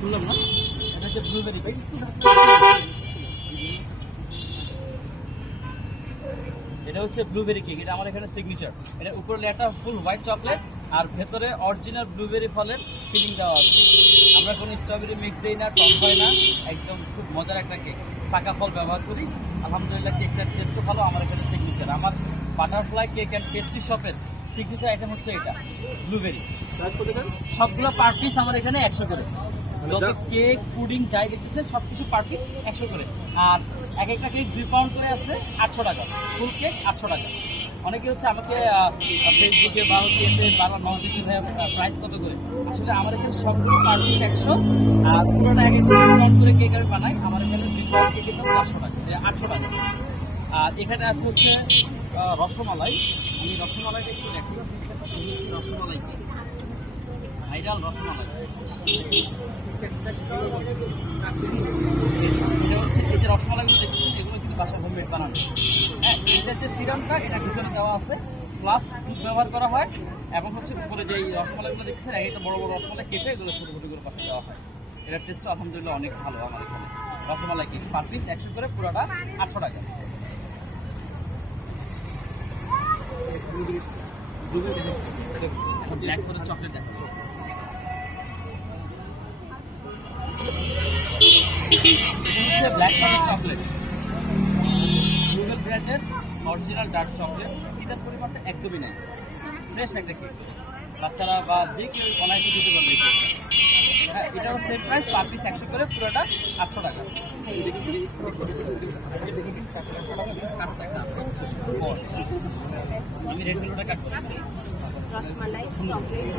শুনলাম না, এটা হচ্ছে ব্লুবেরি কেক। এটা হচ্ছে ব্লুবেরি কেক, এটা আমার এখানে সিগনেচার। এটা উপরে লেয়ারটা ফুল হোয়াইট চকলেট আর ভেতরে অরিজিনাল ব্লুবেরি ফলের ফিলিং দেওয়া আছে। আমরা কোনো স্ট্রবেরি মিক্স দিই না, টক হয় না, একদম খুব মজার একটা কেক। পাকা ফল ব্যবহার করি। আলহামদুলিল্লাহ কেকটার টেস্টও ভালো। আমার এখানে সিগনেচার, আমার বাটারফ্লাই কেক অ্যান্ড পেস্ট্রি শপের সিগনেচার আইটেম হচ্ছে এটা ব্লুবেরি। সবগুলো পার পিস আমার এখানে 100 করে। যত কেক পুডিং যাই দেখতেছেন সবকিছু পার পিস 100 করে। আর এক একটা কেক 2 পাউন্ড করে আছে 800 টাকা, ফুল কেক 800 টাকা। অনেকে হচ্ছে আমাকে ফেসবুকে বা হচ্ছে এতে বারবার নন দিচ্ছে ভাই প্রাইস কত করে। আসলে আমার এখানে সবগুলো পার পিস 100, আর পুরোটা এক একটা 2 পাউন্ড করে কেক আমি বানাই। আমার এখানে 2 পাউন্ড কেকের দাম 400 টাকা, 800 টাকা। আর এখানে আছে হচ্ছে রসমালাই। আমি রসমালাইটা একটু দেখি। রসমালাই ভাইরাল রসমালাই, এটা হচ্ছে এই যে রসমালাইগুলো দেখছেন এগুলো কিন্তু বাসায় হোমমেড বানানো। হ্যাঁ, এটা যে সিরামটা এটা ভিতরে দেওয়া আছে, প্লাস দুধ ব্যবহার করা হয়, এবং হচ্ছে উপরে যে রসমালাইগুলো দেখছেন একটা বড় বড় রসমালাই কেটে এগুলো ছোটো ছোটো করে পাঠিয়ে দেওয়া হয়। এটার টেস্টটা আলহামদুলিল্লাহ অনেক ভালো। আমার এখানে রসমালাই কেক পার পিস 100 করে, পুরোটা 800 টাকা। ব্ল্যাক করে চকলেট দেখা ব্ল্যাক কালার চকলেট, গুগল ব্র্যান্ডের অরিজিনাল ডার্ক চকলেট। এটার পরিমাণটা একদমই নেই, ফ্রেশ একটা কেক, বাচ্চারা বা যে কেউ অনায়াসে দিতে পারবে। হ্যাঁ, এটাও সেম প্রাইস, পার পিস 100 করে, পুরোটা 800 টাকা। আমি রেড ভেলভেটটা কাট করি। রসমালাই, চকলেট,